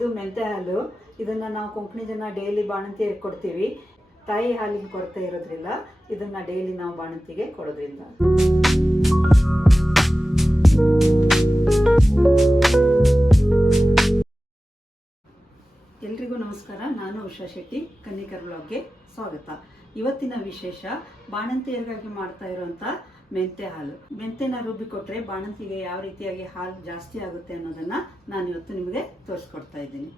ಇದು ಮೆಂತೆ ಹಾಲು. ಇದನ್ನು ನಾವು ಕೊಂಕಣಿ ಜನ ಡೈಲಿ ಬಾಣಂತಿಗೆ ಕೊಡ್ತೀವಿ. ತಾಯಿ ಹಾಲಿನ ಕೊರತೆ ಇರೋದ್ರಿಂದ ಇದನ್ನು ಡೈಲಿ ನಾವು ಬಾಣಂತಿಗೆ ಕೊಡೋದ್ರಿಂದ. ಎಲ್ರಿಗೂ ನಮಸ್ಕಾರ. ನಾನು ಉಷಾ ಶೆಟ್ಟಿ, ಕನ್ನಿಕರ್ ಬ್ಲಾಗ್ಗೆ ಸ್ವಾಗತ. ಇವತ್ತಿನ ವಿಶೇಷ ಬಾಣಂತಿಯರಿಗಾಗಿ ಮಾಡ್ತಾ ಇರುವಂಥ ಮೆಂತೆ ಹಾಲು. ಮೆಂತೆನ ರುಬ್ಬಿ ಕೊಟ್ಟರೆ ಬಾಣಂತಿಗೆ ಯಾವ ರೀತಿಯಾಗಿ ಹಾಲು ಜಾಸ್ತಿ ಆಗುತ್ತೆ ಅನ್ನೋದನ್ನ ನಾನು ಇವತ್ತು ನಿಮಗೆ ತೋರಿಸ್ಕೊಡ್ತಾ ಇದ್ದೀನಿ.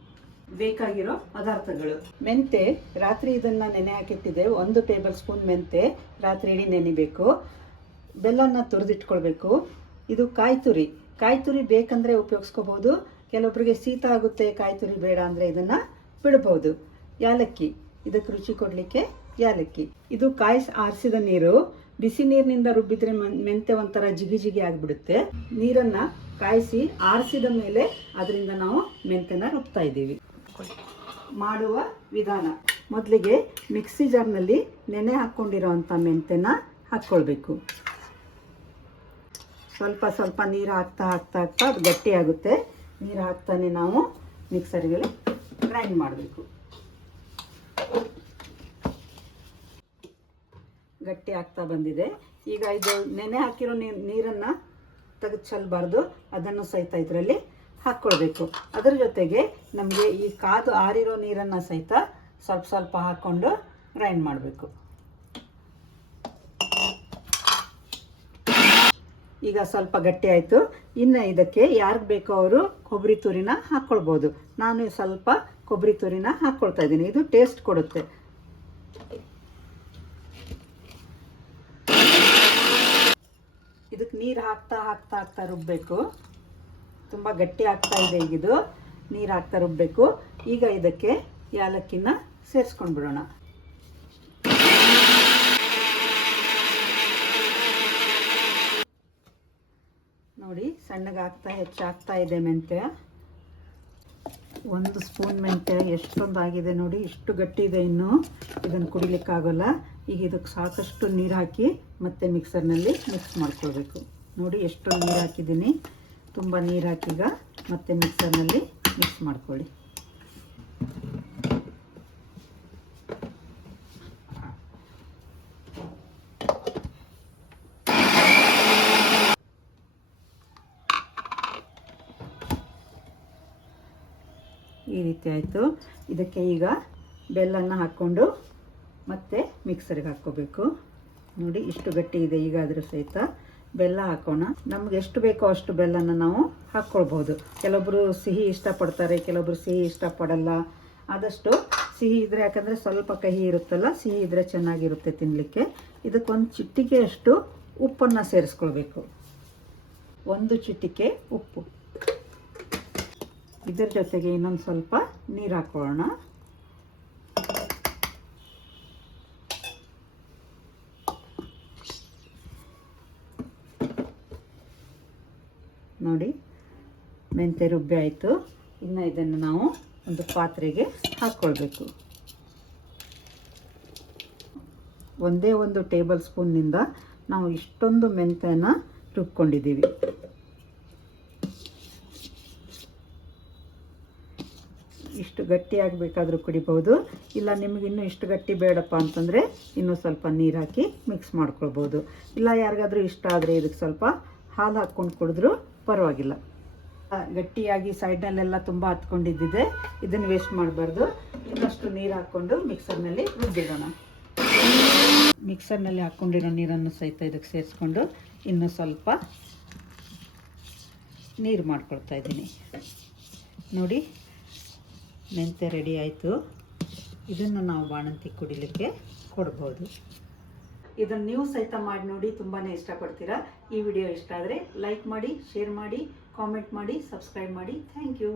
ಬೇಕಾಗಿರೋ ಪದಾರ್ಥಗಳು: ಮೆಂತೆ ರಾತ್ರಿ ಇದನ್ನ ನೆನೆ ಹಾಕಿಟ್ಟಿದೆ. 1 ಟೇಬಲ್ ಸ್ಪೂನ್ ಮೆಂತೆ ರಾತ್ರಿ ಇಡೀ ನೆನಿಬೇಕು. ಬೆಲ್ಲನ ತುರಿದಿಟ್ಕೊಳ್ಬೇಕು. ಇದು ಕಾಯಿ ತುರಿ ಬೇಕಂದ್ರೆ ಉಪಯೋಗಿಸ್ಕೋಬಹುದು. ಕೆಲವೊಬ್ಬರಿಗೆ ಶೀತ ಆಗುತ್ತೆ, ಕಾಯಿ ತುರಿ ಬೇಡ ಅಂದರೆ ಇದನ್ನು ಬಿಡಬಹುದು. ಯಾಲಕ್ಕಿ, ಇದಕ್ಕೆ ರುಚಿ ಕೊಡಲಿಕ್ಕೆ ಯಾಲಕ್ಕಿ. ಇದು ಕಾಯಿ ಆರಿಸಿದ ನೀರು. ಬಿಸಿ ನೀರಿನಿಂದ ರುಬ್ಬಿದ್ರೆ ಮೆಂತೆ ಒಂಥರ ಜಿಗಿ ಆಗಿಬಿಡುತ್ತೆ. ನೀರನ್ನು ಕಾಯಿಸಿ ಆರಿಸಿದ ಮೇಲೆ ಅದರಿಂದ ನಾವು ಮೆಂತೆನ ರುಬ್ತಾ ಇದ್ದೀವಿ. ಮಾಡುವ ವಿಧಾನ: ಮೊದಲಿಗೆ ಮಿಕ್ಸಿ ಜಾರ್ನಲ್ಲಿ ನೆನೆ ಹಾಕ್ಕೊಂಡಿರೋವಂಥ ಮೆಂತೆನ ಹಾಕ್ಕೊಳ್ಬೇಕು. ಸ್ವಲ್ಪ ನೀರು ಹಾಕ್ತಾ ಅದು ಗಟ್ಟಿಯಾಗುತ್ತೆ. ನೀರು ಹಾಕ್ತಾನೆ ನಾವು ಮಿಕ್ಸರ್ಗೆ ಗ್ರೈಂಡ್ ಮಾಡಬೇಕು. ಗಟ್ಟಿ ಆಗ್ತಾ ಬಂದಿದೆ. ಈಗ ಇದು ನೆನೆ ಹಾಕಿರೋ ನೀರನ್ನು ತೆಗೆದು ಚೆಲ್ಲಬಾರ್ದು, ಅದನ್ನು ಸಹಿತ ಇದರಲ್ಲಿ ಹಾಕ್ಕೊಳ್ಬೇಕು. ಅದರ ಜೊತೆಗೆ ನಮಗೆ ಈ ಕಾದು ಆರಿರೋ ನೀರನ್ನು ಸಹಿತ ಸ್ವಲ್ಪ ಹಾಕ್ಕೊಂಡು ಗ್ರೈಂಡ್ ಮಾಡಬೇಕು. ಈಗ ಸ್ವಲ್ಪ ಗಟ್ಟಿ ಆಯಿತು. ಇನ್ನು ಇದಕ್ಕೆ ಯಾರಿಗೆ ಬೇಕೋ ಅವರು ಕೊಬ್ಬರಿ ತುರಿನ ಹಾಕ್ಕೊಳ್ಬೋದು. ನಾನು ಸ್ವಲ್ಪ ಕೊಬ್ಬರಿ ತುರಿನ ಹಾಕ್ಕೊಳ್ತಾ ಇದ್ದೀನಿ. ಇದು ಟೇಸ್ಟ್ ಕೊಡುತ್ತೆ. ಇದಕ್ಕೆ ನೀರು ಹಾಕ್ತಾ ರುಬ್ಬಬೇಕು. ತುಂಬ ಗಟ್ಟಿ ಆಗ್ತಾ ಇದೆ. ಈಗಿದು ನೀರು ಹಾಕ್ತಾ ರುಬ್ಬಬೇಕು. ಈಗ ಇದಕ್ಕೆ ಯಾಲಕ್ಕಿನ ಸೇರಿಸ್ಕೊಂಡು ಬಿಡೋಣ. ನೋಡಿ, ಸಣ್ಣಗೆ ಹೆಚ್ಚಾಗ್ತಾ ಇದೆ ಮೆಂತ್ಯ. 1 ಸ್ಪೂನ್ ಮೆಂತ್ಯ ಎಷ್ಟೊಂದಾಗಿದೆ ನೋಡಿ, ಇಷ್ಟು ಗಟ್ಟಿ ಇದೆ. ಇನ್ನೂ ಇದನ್ನು ಕುಡಿಲಿಕ್ಕಾಗೋಲ್ಲ. ಈಗ ಇದಕ್ಕೆ ಸಾಕಷ್ಟು ನೀರು ಹಾಕಿ ಮತ್ತೆ ಮಿಕ್ಸರ್ನಲ್ಲಿ ಮಿಕ್ಸ್ ಮಾಡ್ಕೊಳ್ಬೇಕು. ನೋಡಿ, ಎಷ್ಟೊಂದು ನೀರು ಹಾಕಿದ್ದೀನಿ. ತುಂಬ ನೀರು ಹಾಕೀಗ ಮತ್ತೆ ಮಿಕ್ಸರ್ನಲ್ಲಿ ಮಿಕ್ಸ್ ಮಾಡ್ಕೊಳ್ಳಿ. ಈ ರೀತಿ ಆಯಿತು. ಇದಕ್ಕೆ ಈಗ ಬೆಲ್ಲನ ಹಾಕ್ಕೊಂಡು ಮತ್ತೆ ಮಿಕ್ಸರ್ಗೆ ಹಾಕ್ಕೋಬೇಕು. ನೋಡಿ, ಇಷ್ಟು ಗಟ್ಟಿ ಇದೆ. ಈಗ ಅದರ ಸಹಿತ ಬೆಲ್ಲ ಹಾಕೋಣ. ನಮ್ಗೆ ಎಷ್ಟು ಬೇಕೋ ಅಷ್ಟು ಬೆಲ್ಲನ ನಾವು ಹಾಕ್ಕೊಳ್ಬೋದು. ಕೆಲವೊಬ್ಬರು ಸಿಹಿ ಇಷ್ಟಪಡ್ತಾರೆ, ಕೆಲವೊಬ್ಬರು ಸಿಹಿ ಇಷ್ಟಪಡಲ್ಲ. ಆದಷ್ಟು ಸಿಹಿ ಇದ್ದರೆ, ಯಾಕಂದರೆ ಸ್ವಲ್ಪ ಕಹಿ ಇರುತ್ತಲ್ಲ, ಸಿಹಿ ಇದ್ದರೆ ಚೆನ್ನಾಗಿರುತ್ತೆ ತಿನ್ನಲಿಕ್ಕೆ. ಇದಕ್ಕೊಂದು ಚಿಟಿಕೆಯಷ್ಟು ಉಪ್ಪನ್ನು ಸೇರಿಸ್ಕೊಳ್ಬೇಕು. 1 ಚಿಟಿಕೆ ಉಪ್ಪು. ಇದರ ಜೊತೆಗೆ ಇನ್ನೊಂದು ಸ್ವಲ್ಪ ನೀರು ಹಾಕೊಳ್ಳೋಣ. ನೋಡಿ, ಮೆಂತೆ ರುಬ್ಬಿ ಆಯಿತು. ಇನ್ನು ಇದನ್ನು ನಾವು ಒಂದು ಪಾತ್ರೆಗೆ ಹಾಕ್ಕೊಳ್ಬೇಕು. ಒಂದೇ 1 ಟೇಬಲ್ ಸ್ಪೂನ್ನಿಂದ ನಾವು ಇಷ್ಟೊಂದು ಮೆಂತೆನ ರುಬ್ಕೊಂಡಿದ್ದೀವಿ. ಇಷ್ಟು ಗಟ್ಟಿಯಾಗಬೇಕಾದ್ರೂ ಕುಡಿಬೋದು. ಇಲ್ಲ ನಿಮಗೆ ಇನ್ನೂ ಇಷ್ಟು ಗಟ್ಟಿ ಬೇಡಪ್ಪ ಅಂತಂದರೆ ಇನ್ನೂ ಸ್ವಲ್ಪ ನೀರು ಹಾಕಿ ಮಿಕ್ಸ್ ಮಾಡ್ಕೊಳ್ಬೋದು. ಇಲ್ಲ ಯಾರಿಗಾದ್ರೂ ಇಷ್ಟ ಆದರೆ ಇದಕ್ಕೆ ಸ್ವಲ್ಪ ಹಾಲು ಹಾಕ್ಕೊಂಡು ಕುಡಿದ್ರೂ ಪರವಾಗಿಲ್ಲ. ಗಟ್ಟಿಯಾಗಿ ಸೈಡ್ನಲ್ಲೆಲ್ಲ ತುಂಬ ಹತ್ಕೊಂಡಿದ್ದಿದೆ. ಇದನ್ನು ವೇಸ್ಟ್ ಮಾಡಬಾರ್ದು. ಇನ್ನಷ್ಟು ನೀರು ಹಾಕ್ಕೊಂಡು ಮಿಕ್ಸರ್ನಲ್ಲಿ ರುಬ್ಬಿಡೋಣ. ಮಿಕ್ಸರ್ನಲ್ಲಿ ಹಾಕ್ಕೊಂಡಿರೋ ನೀರನ್ನು ಸಹಿತ ಇದಕ್ಕೆ ಸೇರಿಸ್ಕೊಂಡು ಇನ್ನೂ ಸ್ವಲ್ಪ ನೀರು ಮಾಡ್ಕೊಳ್ತಾ ಇದ್ದೀನಿ. ನೋಡಿ, ಮೆಂತೆ ರೆಡಿ ಆಯಿತು. ಇದನ್ನು ನಾವು ಬಾಣಂತಿ ಕುಡಿಲಿಕ್ಕೆ ಕೊಡ್ಬೋದು. ಇದನ್ನು ನೀವು ಸಹಿತ ಮಾಡಿ ನೋಡಿ, ತುಂಬಾ ಇಷ್ಟಪಡ್ತೀರಾ. ಈ ವಿಡಿಯೋ ಇಷ್ಟ ಆದರೆ ಲೈಕ್ ಮಾಡಿ, ಶೇರ್ ಮಾಡಿ, ಕಾಮೆಂಟ್ ಮಾಡಿ, ಸಬ್ಸ್ಕ್ರೈಬ್ ಮಾಡಿ. Thank you.